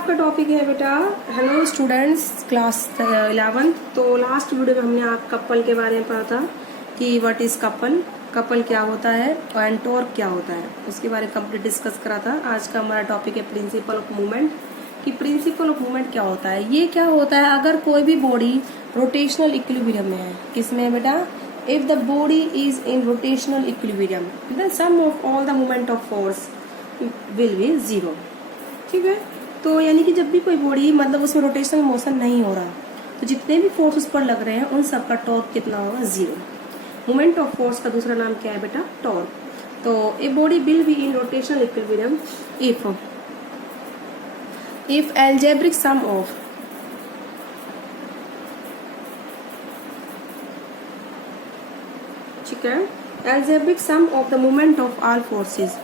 आपका टॉपिक है बेटा हेलो स्टूडेंट्स क्लास 11। तो लास्ट वीडियो में हमने आप कपल के बारे में पढ़ा था कि व्हाट इज कपल, कपल क्या होता है एंड टॉर्क क्या होता है, उसके बारे में कंप्लीट डिस्कस करा था। आज का हमारा टॉपिक है प्रिंसिपल ऑफ मूवमेंट, कि प्रिंसिपल ऑफ मूवमेंट क्या होता है। ये क्या होता है अगर कोई भी बॉडी रोटेशनल इक्विलिब्रियम में है। किसमें है बेटा? If the body is in rotational equilibrium then sum of all the movement of force will be zero. ठीक है, तो यानी कि जब भी कोई बॉडी मतलब उसमें रोटेशनल मोशन नहीं हो रहा तो जितने भी फोर्स उस पर लग रहे हैं उन सब का टॉर्क कितना होगा? जीरो। मोमेंट ऑफ फोर्स का दूसरा नाम क्या है बेटा? टॉर्क। तो a body will be in rotational equilibrium if algebraic sum of ठीक है, algebraic sum of the moment of all forces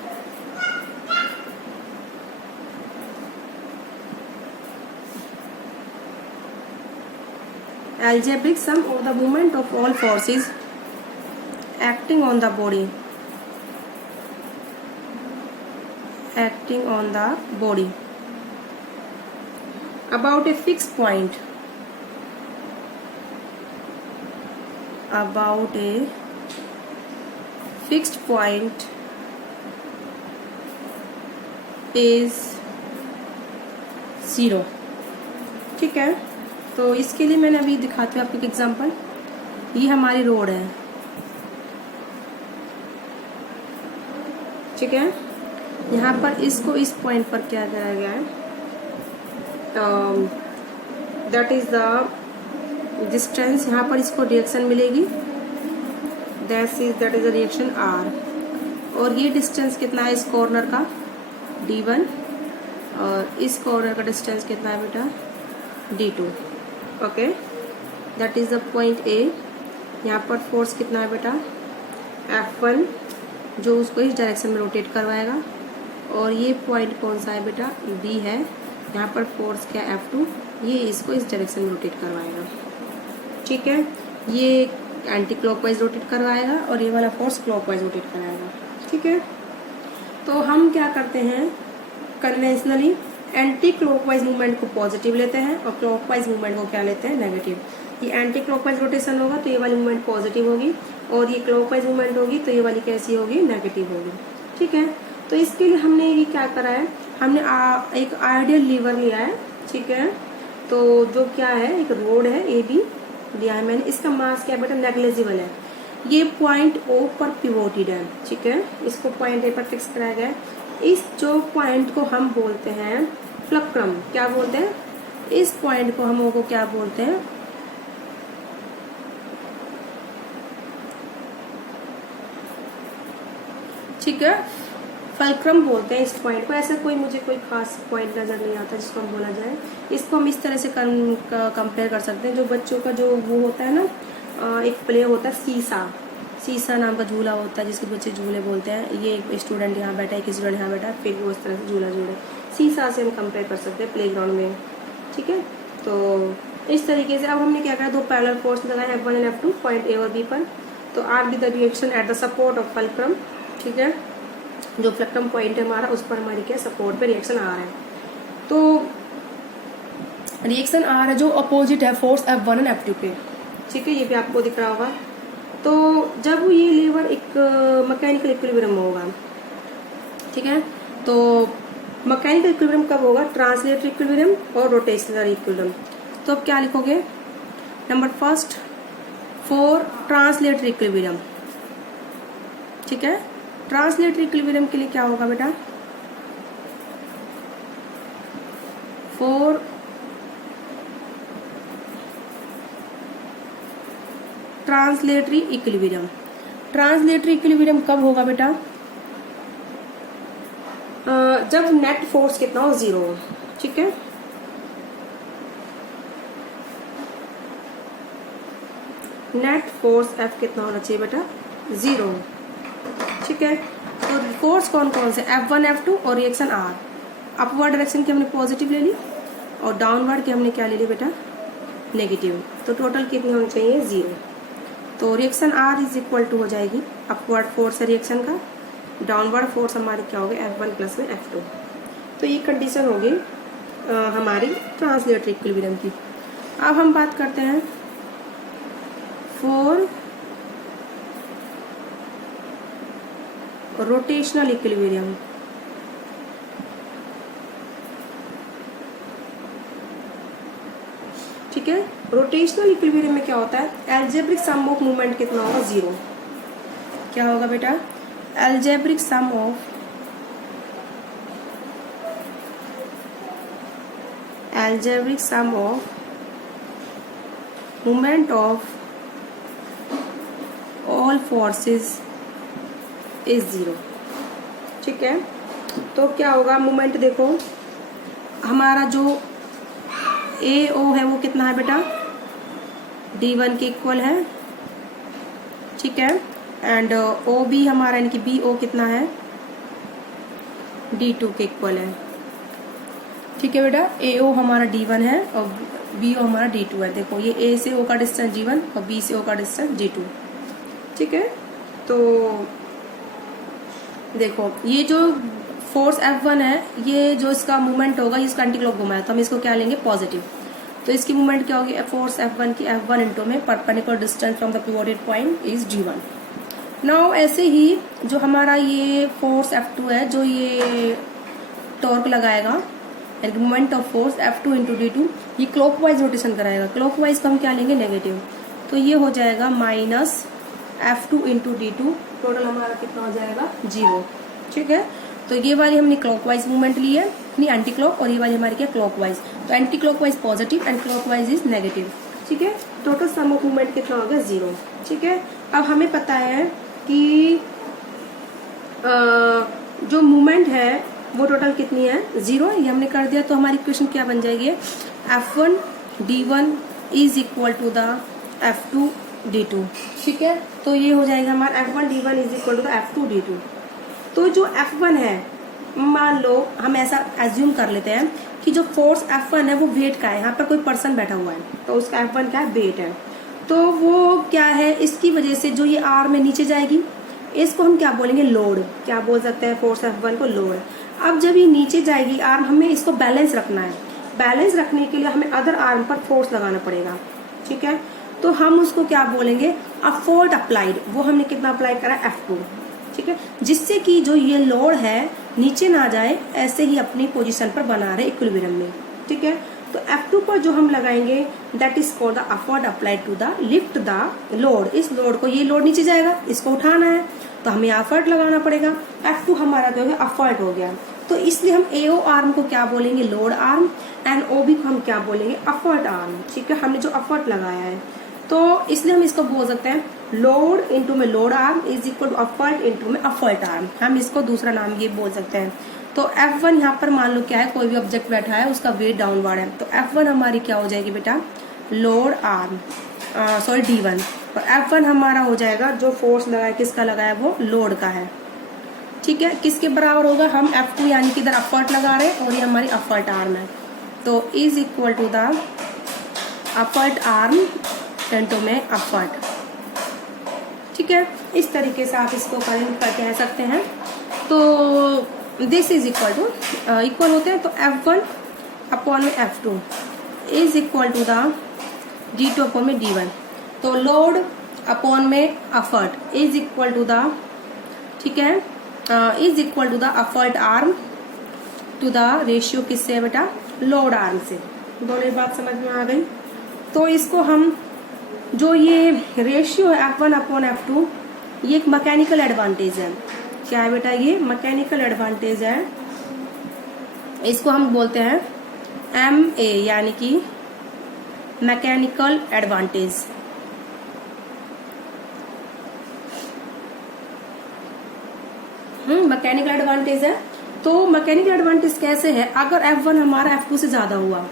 algebraic sum of the moment of all forces acting on the body about a fixed point is zero। ठीक है, तो इसके लिए मैंने अभी दिखाती हूँ आपको एक एग्जांपल। ये हमारी रोड है, ठीक है। यहाँ पर इसको इस पॉइंट पर क्या कराया गया है? That is the distance. यहाँ पर इसको रिएक्शन मिलेगी, that is the reaction R. और ये डिस्टेंस कितना है इस कॉर्नर का? D1। और इस कॉर्नर का डिस्टेंस कितना है बेटा? D2। Okay, that is the point A. यहाँ पर फोर्स कितना है बेटा? F1, जो उसको इस डायरेक्शन में रोटेट करवाएगा। और ये पॉइंट कौन सा है बेटा? B है। यहाँ पर फोर्स क्या? F2, ये इसको इस डायरेक्शन में रोटेट करवाएगा। ठीक है, ये एंटी क्लॉकवाइज रोटेट करवाएगा और ये वाला फोर्स क्लॉकवाइज रोटेट कराएगा। ठीक है, तो हम क्या करते हैं कन्वेंशनली एंटी क्लॉकवाइज मूवमेंट को पॉजिटिव लेते हैं और क्लॉकवाइज मूवमेंट को क्या लेते हैं? नेगेटिव। ये एंटी क्लॉकवाइज रोटेशन होगा तो ये वाली मूवमेंट पॉजिटिव होगी, और ये क्लॉकवाइज मूवमेंट होगी तो ये वाली कैसी होगी? नेगेटिव होगी। ठीक है, तो इसके लिए हमने ये क्या करा है, हमने एक आइडियल लीवर लिया है। ठीक है, तो जो क्या है, एक रोड है ए बी दिया है मैंने। इसका मास क्या बेटा? नेग्लिजिबल है। ये पॉइंट ओ पर पिवोटेड है। ठीक है, इसको पॉइंट ए पर फिक्स कराया गया है। इस जो पॉइंट को हम बोलते हैं फ्लक्रम। क्या बोलते हैं इस पॉइंट को? हम लोगों को क्या बोलते हैं? ठीक है, फल्क्रम बोलते हैं इस पॉइंट को। ऐसा मुझे कोई खास पॉइंट नजर नहीं आता जिसको हम बोला जाए। इसको हम इस तरह से कंपेयर कर सकते हैं। जो बच्चों का जो वो होता है ना, एक प्ले होता है सीसा नाम का झूला होता है जिसके बच्चे झूले बोलते हैं। ये एक स्टूडेंट यहाँ बैठा है, एक स्टूडेंट यहाँ बैठा है, फिर वो इस तरह से झूला झूले। सीसा से हम कंपेयर कर सकते हैं प्ले ग्राउंड में। ठीक है, तो इस तरीके से अब हमने क्या करा, दो पैरेलल फोर्स लगाए F1 and F2 point A और बी पर। तो R be the reaction at the support of fulcrum. ठीक है, जो फ्लक्रम पॉइंट है हमारा उस पर हमारी क्या सपोर्ट पे रिएक्शन आ रहा है। तो रिएक्शन आ रहा है जो अपोजिट है फोर्स F1 एंड F2 पे। ठीक है, ये भी आपको दिख रहा होगा। तो जब ये लीवर एक मैकेनिकल इक्विलिब्रियम में होगा, ठीक है, तो मैकेनिकल इक्विलिब्रियम कब होगा? ट्रांसलेटरी इक्विलिब्रियम और रोटेशनल इक्विलिब्रियम। तो अब क्या लिखोगे? Number first for translatory equilibrium. ठीक है, ट्रांसलेटरी इक्विलिब्रियम के लिए क्या होगा बेटा? For translatory equilibrium. Translatory equilibrium कब होगा बेटा? जब नेट फोर्स कितना हो? जीरो हो। ठीक है, नेट फोर्स F कितना होना चाहिए बेटा? जीरो। ठीक है, तो फोर्स कौन कौन से? F1 F2 और रिएक्शन R। अपवर्ड डायरेक्शन की हमने पॉजिटिव ले ली और डाउनवर्ड की हमने क्या ले ली बेटा? नेगेटिव। तो टोटल कितनी होनी चाहिए? जीरो। तो reaction R is equal to हो जाएगी अपवर्ड फोर्स है रिएक्शन का, डाउनवर्ड फोर्स हमारी क्या होगी F1 प्लस में F2। तो ये कंडीशन होगी हमारी ट्रांसलेटरी इक्विलिब्रियम की। अब हम बात करते हैं फॉर रोटेशनल इक्विलिब्रियम। ठीक है, रोटेशनल इक्विलिब्रियम में क्या होता है, एल्जेब्रिक सम ऑफ मूवमेंट कितना होगा, 0। क्या होगा बेटा, algebraic sum of movement of all forces is 0। ठीक है, तो क्या होगा, मूवमेंट देखो हमारा जो ए ओ है वो कितना है बेटा, D1 के इक्वल है। ठीक है, एंड ओ बी हमारा यानी कि बी ओ कितना है, D2 के इक्वल है। ठीक है बेटा, ए ओ हमारा D1 है और बी ओ हमारा D2 है। देखो ये ए से ओ का डिस्टेंस G1 और बी से ओ का डिस्टेंस G2। ठीक है, तो देखो ये जो फोर्स F1 है, ये जो इसका मूवमेंट होगा, इसका एंटी क्लॉक घुमाया तो हम इसको क्या लेंगे, पॉजिटिव। तो इसकी मूवमेंट क्या होगी, फोर्स F1 की F1 इंटू में perpendicular distance from the pivoted point is G1। Now ऐसे ही जो हमारा ये फोर्स F2 है, जो ये टॉर्क लगाएगा यानी movement of force F2 into D2, ये क्लॉकवाइज रोटेशन कराएगा। क्लॉकवाइज को हम क्या लेंगे, नेगेटिव। तो ये हो जाएगा minus F2 into D2, total हमारा कितना हो जाएगा, 0। ठीक है, तो ये वाली हमने क्लॉकवाइज मूवमेंट ली है, नहीं एंटी क्लॉक, और ये वाली हमारी क्या, क्लॉकवाइज। तो anti clockwise positive and clockwise is negative. ठीक है, टोटल सम ऑफ मूवमेंट कितना होगा, 0। ठीक है, अब हमें पता है कि जो मूवमेंट है वो टोटल कितनी है, 0। ये हमने कर दिया, तो हमारी इक्वेशन क्या बन जाएगी, F1 D1 is equal to the F2 D2। ठीक है, तो ये हो जाएगा हमारा F1 D1 is equal to the F2 D2। तो जो F1 है, मान लो हम ऐसा एज्यूम कर लेते हैं कि जो फोर्स F1 है वो वेट का है, यहाँ पर कोई पर्सन बैठा हुआ है तो उसका F1 क्या है, वेट है। तो वो क्या है, इसकी वजह से जो ये आर्म में नीचे जाएगी, इसको हम क्या बोलेंगे, लोड। क्या बोल सकते हैं, फोर्स F1 को लोड। अब जब ये नीचे जाएगी आर्म, हमें इसको बैलेंस रखना है। बैलेंस रखने के लिए हमें अदर आर्म पर फोर्स लगाना पड़ेगा। ठीक है, तो हम उसको क्या बोलेंगे, अफोर्ड अप्लाइड। वो हमने कितना अप्लाई करा, F2। ठीक है, जिससे कि जो ये लोड है नीचे ना जाए, ऐसे ही अपनी पोजीशन पर बना रहे इक्विलिब्रियम में। ठीक है, तो F2 पर जो हम लगाएंगे that is called the effort applied to the lift the load. इस लोड को, ये लोड नीचे जाएगा, इसको उठाना है तो हमें अफर्ट लगाना पड़ेगा। F2 हमारा क्या हो गया, अफर्ट हो गया। तो इसलिए हम AO आर्म को क्या बोलेंगे, लोड आर्म, एंड OB को हम क्या बोलेंगे, अफर्ट आर्म। ठीक है, हमने जो अफर्ट लगाया है, तो इसलिए हम इसको बोल सकते हैं लोड इंटू में load arm is equal to effort into में अफर्ट आर्म। हम इसको दूसरा नाम ये बोल सकते हैं। तो F1 यहाँ पर मान लो क्या है, कोई भी ऑब्जेक्ट बैठा है, उसका वेट डाउनवर्ड है, तो F1 हमारी क्या हो जाएगी बेटा, लोड आर्म, सॉरी D1। और F1 हमारा हो जाएगा, जो फोर्स लगाया, किसका लगाया, वो लोड का है। ठीक है, किसके बराबर होगा, हम F2 यानी कि इधर अफर्ट लगा रहे हैं और ये हमारी अफर्ट आर्म है, तो is equal to the effort arm into में अफर्ट। ठीक है, इस तरीके से आप इसको कह सकते हैं। तो this is equal to, equal होते हैं तो F1 अपॉन में F2 is equal to the D2 upon में D1। तो लोड अपॉन में effort is equal to the, ठीक है, is equal to the effort arm to the ratio किससे है बेटा, लोड आर्म से। दोनों बात समझ में आ गई। तो इसको हम, जो ये रेशियो है F1 अपॉन F2, ये एक मैकेनिकल एडवांटेज है। क्या है बेटा, ये मैकेनिकल एडवांटेज है। इसको हम बोलते हैं MA यानी कि मैकेनिकल एडवांटेज। मैकेनिकल एडवांटेज है। तो मैकेनिकल एडवांटेज कैसे है, अगर F1 हमारा F2 से ज्यादा हुआ,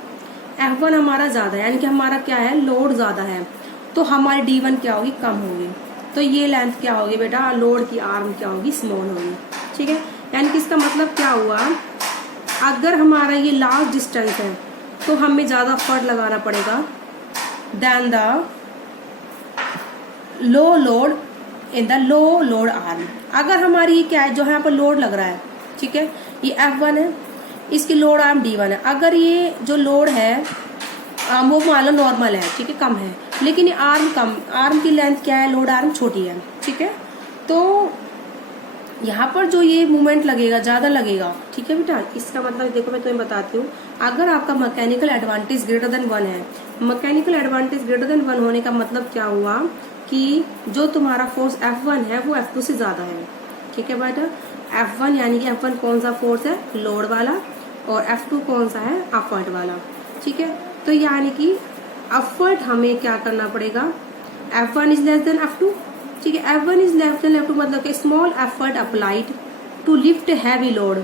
F1 हमारा ज्यादा है यानी कि हमारा क्या है, लोड ज्यादा है, तो हमारी D1 क्या होगी, कम होगी। तो ये लेंथ क्या होगी बेटा, लोड की आर्म क्या होगी, स्मॉल होगी। ठीक है, यानी कि इसका मतलब क्या हुआ, अगर हमारा ये लास्ट डिस्टेंस है तो हमें ज्यादा फर्ट लगाना पड़ेगा then the low load in the low load arm. अगर हमारी क्या है, जो यहाँ पर लोड लग रहा है, ठीक है, ये F1 है, इसकी लोड आर्म D1 है। अगर ये जो लोड है वो मान लो नॉर्मल है, ठीक है, कम है, लेकिन ये आर्म की लेंथ क्या है, लोड आर्म छोटी है, ठीक है, तो यहाँ पर जो ये मूवमेंट लगेगा ज्यादा लगेगा, ठीक है बेटा। इसका मतलब देखो मैं तुम्हें बताती हूँ, अगर आपका मैकेनिकल एडवांटेज ग्रेटर देन 1 है, मैकेनिकल एडवांटेज ग्रेटर देन 1 होने का मतलब क्या हुआ कि जो तुम्हारा फोर्स F1 है वो F2 से ज्यादा है, ठीक है बेटा। F1 यानी कि F1 कौन सा फोर्स है, लोड वाला, और F2 कौन सा है, अपवर्ड वाला, ठीक है। तो यानी कि अपवर्ड हमें क्या करना पड़ेगा, F1 is less than F2, ठीक है। F1 is less than F2 मतलब कि small effort applied to lift heavy load,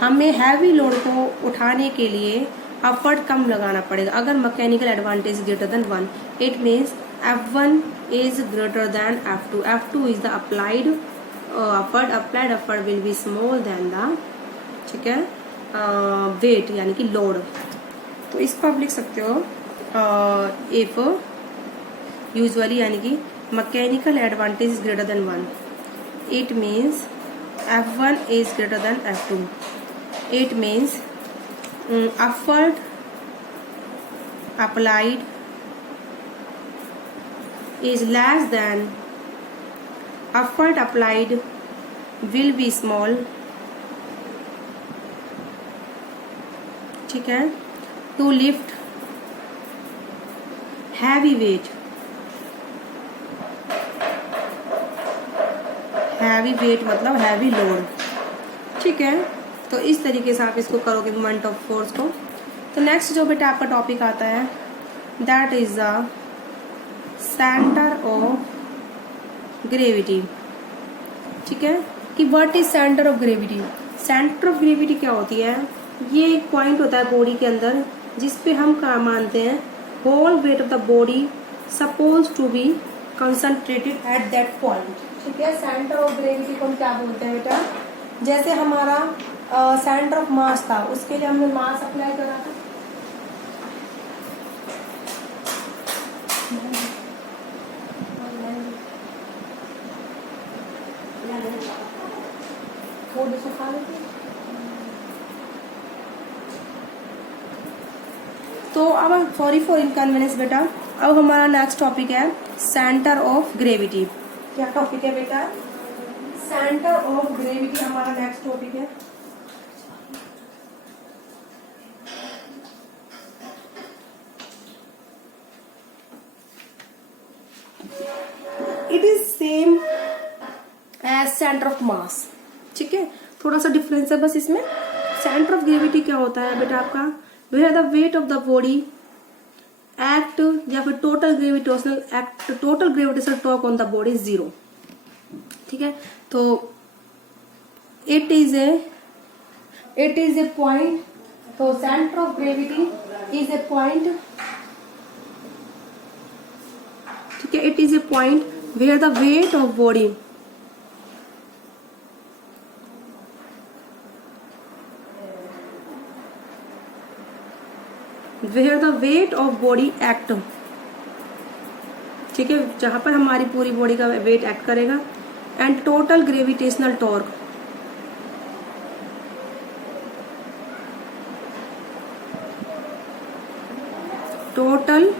हमें हैवी लोड को उठाने के लिए एफर्ट कम लगाना पड़ेगा। अगर mechanical advantage greater than 1, it means F1 is greater than F2. F2 is the applied effort will be small than the, ठीक है, वेट यानी कि लोड। तो इसको आप लिख सकते हो इफ यूजुअली यानी कि mechanical advantage is greater than 1, it means F1 is greater than F2. It means effort applied is less than effort applied will be small, ठीक है, to lift heavy weight, heavy weight मतलब heavy load, ठीक है। तो इस तरीके से आप इसको करोगे मोमेंट ऑफ फोर्स को। तो नेक्स्ट जो बेटा आपका टॉपिक आता है that is the centre of gravity, ठीक है, कि what is centre of gravity. Centre of gravity क्या होती है, ये एक पॉइंट होता है बॉडी के अंदर जिसपे हम क्या मानते हैं, whole weight of the body suppose to be concentrated at that point, ठीक है। सेंटर ऑफ ग्रेविटी को हम क्या बोलते हैं बेटा, जैसे हमारा सेंटर ऑफ मास था, उसके लिए हमने मास अप्लाई करा था, थोड़ी सुखा लेते। तो अब सॉरी फॉर इनकन्वीनियंस बेटा, अब हमारा नेक्स्ट टॉपिक है सेंटर ऑफ ग्रेविटी। क्या टॉपिक है बेटा, सेंटर ऑफ ग्रेविटी हमारा नेक्स्ट टॉपिक है। It is same as centre of mass, ठीक है, थोड़ा सा डिफरेंस है बस इसमें। सेंटर ऑफ ग्रेविटी क्या होता है बेटा आपका, where the weight of the body act या फिर total gravitational torque on the body is 0, ठीक है। तो इट इज ए पॉइंट, तो centre of gravity is a point, ठीक है, it is a point where the weight of body act, ठीक है, जहां पर हमारी पूरी बॉडी का वेट एक्ट करेगा, and total gravitational torque, total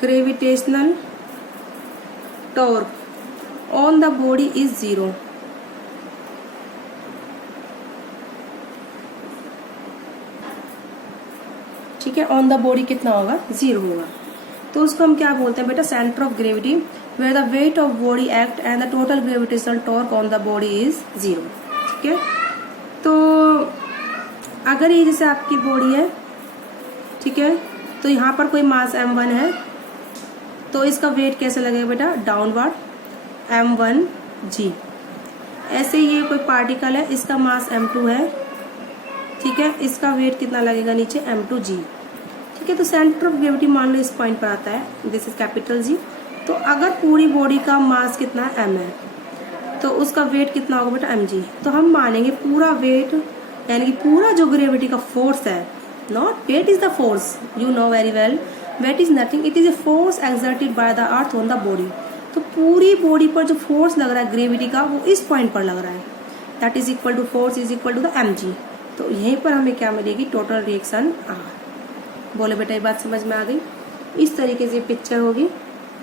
gravitational torque on the body is 0, ठीक है, ऑन द बॉडी कितना होगा, 0 होगा। तो उसको हम क्या बोलते हैं बेटा, centre of gravity where the weight of body act and the total gravitational torque on the body is 0, ठीक है। तो अगर ये जैसे आपकी बॉडी है, ठीक है, तो यहाँ पर कोई मास m1 है, तो इसका वेट कैसे लगेगा बेटा, डाउनवर्ड m1g। ऐसे ये कोई पार्टिकल है, इसका मास m2 है, ठीक है, इसका वेट कितना लगेगा नीचे, m2g, ठीक है। तो सेंटर ऑफ ग्रेविटी मान लो इस पॉइंट पर आता है, दिस इज कैपिटल G। तो अगर पूरी बॉडी का मास कितना है, m है, तो उसका वेट कितना होगा बेटा, mg। तो हम मानेंगे पूरा वेट यानी कि पूरा जो ग्रेविटी का फोर्स है, not weight is the force, you know very well, weight is nothing, it is a force exerted by the earth on the body. तो पूरी बॉडी पर जो फोर्स लग रहा है ग्रेविटी का, वो इस पॉइंट पर लग रहा है। That is equal to force is equal to the mg। तो यहीं पर हमें क्या मिलेगी, टोटल रिएक्शन R। बोले बेटा ये बात समझ में आ गई। इस तरीके से पिक्चर होगी।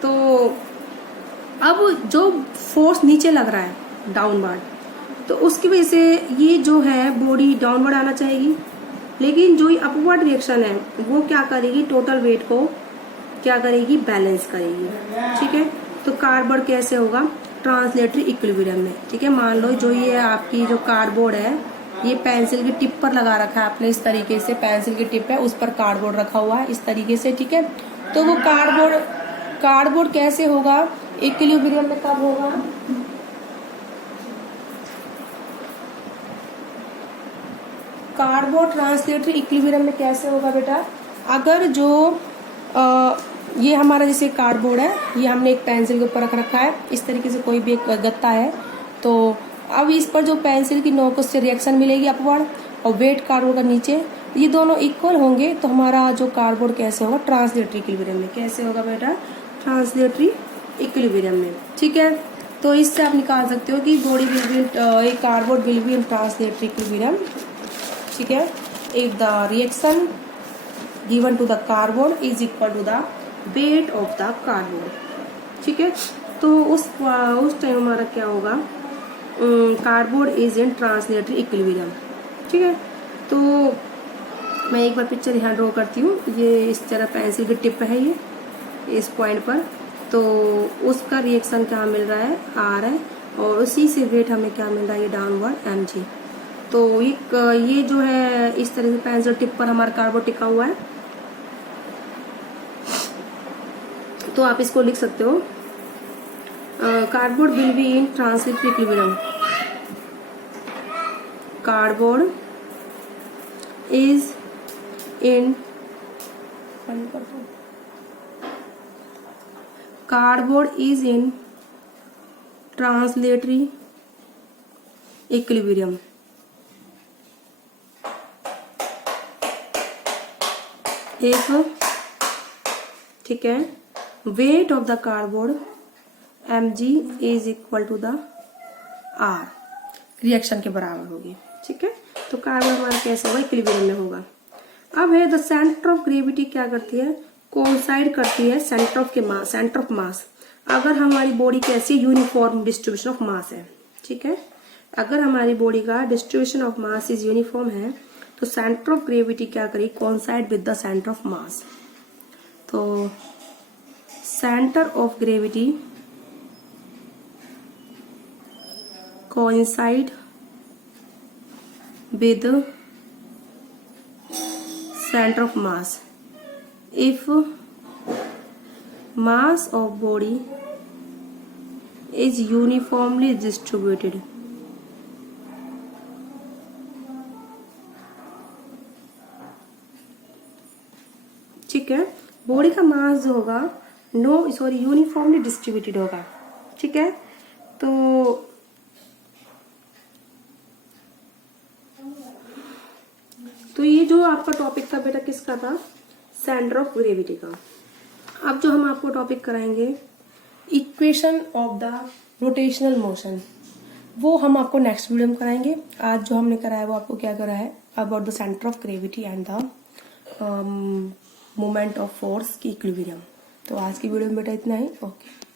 तो अब जो फोर्स नीचे लग रहा है डाउनवर्ड, तो उसकी वजह से ये जो है बॉडी डाउनवर्ड आना चाहेगी, लेकिन जो ये अपवर्ड रिएक्शन है वो क्या करेगी, टोटल वेट को क्या करेगी, बैलेंस करेगी। ठीक है, तो कार्डबोर्ड कैसे होगा, ट्रांसलेटरी इक्विलिब्रियम में। ठीक है, मान लो जो ये आपकी जो कार्डबोर्ड है, ये पेंसिल की टिप पर लगा रखा है आपने, इस तरीके से पेंसिल की टिप है उस पर कार्डबोर्ड रखा हुआ है इस तरीके से। ठीक है, तो वो कार्डबोर्ड कैसे होगा, इक्विलिब्रियम में कब होगा, कार्डबोर्ड ट्रांसलेटरी इक्विलिब्रियम में कैसे होगा बेटा, अगर जो ये हमारा जैसे कार्डबोर्ड है, ये हमने एक पेंसिल के ऊपर रख रखा है इस तरीके से, कोई भी एक गत्ता है, तो अब इस पर जो पेंसिल की नोक उससे रिएक्शन मिलेगी अपवर्ड, और वेट कार्डबोर्ड का नीचे, ये दोनों इक्वल होंगे, तो हमारा जो कार्डबोर्ड कैसे होगा, ट्रांसलेटरी इक्विलिब्रियम में। कैसे होगा बेटा, ट्रांसलेटरी इक्विलिब्रियम में। ठीक है, तो इससे आप निकाल सकते हो कि body will be, cardboard will be in translatory equilibrium. ठीक है, if the reaction given to the cardboard is equal to the weight of the cardboard. ठीक है, तो उस टाइम हमारा क्या होगा, cardboard is in translatory equilibrium. ठीक है, तो मैं एक बार पिक्चर यहाँ ड्रॉ करती हूँ। ये इस तरह पेंसिल की टिप है, ये इस पॉइंट पर, तो उसका रिएक्शन क्या मिल रहा है, R है, और उसी से वेट हमें क्या मिल रहा है, ये डाउनवर्ड mg। तो ये जो है इस तरह से पेंसिल टिप पर हमारा कार्डबोर्ड टिका हुआ है, तो आप इसको लिख सकते हो, cardboard will be in translatory equilibrium, cardboard is in translatory equilibrium. ठीक है, weight of the cardboard mg is equal to the R, reaction के बराबर होगी। ठीक है, तो कार्बन हमारा कैसे होगा, इक्विलिब्रियम में होगा। अब है द सेंटर ऑफ ग्रेविटी क्या करती है, कोइंसाइड करती है सेंटर ऑफ मास। अगर हमारी बॉडी कैसी, यूनिफॉर्म डिस्ट्रीब्यूशन ऑफ मास है। ठीक है, अगर हमारी बॉडी का distribution of mass is uniform है, तो सेंटर ऑफ ग्रेविटी क्या करेगी, coincide with the centre of mass. तो centre of gravity coincide with center of mass if mass of body is uniformly distributed। ठीक है, बॉडी का मास जो होगा यूनिफॉर्मली डिस्ट्रीब्यूटेड होगा। ठीक है, तो ये जो आपका टॉपिक था बेटा किसका था, सेंटर ऑफ ग्रेविटी का। अब जो हम आपको टॉपिक कराएंगे equation of the rotational motion, वो हम आपको नेक्स्ट वीडियो में कराएंगे। आज जो हमने कराया वो आपको क्या करा है, about the centre of gravity and the moment of force की इक्विलिब्रियम। तो आज की वीडियो में बेटा इतना ही। ओके।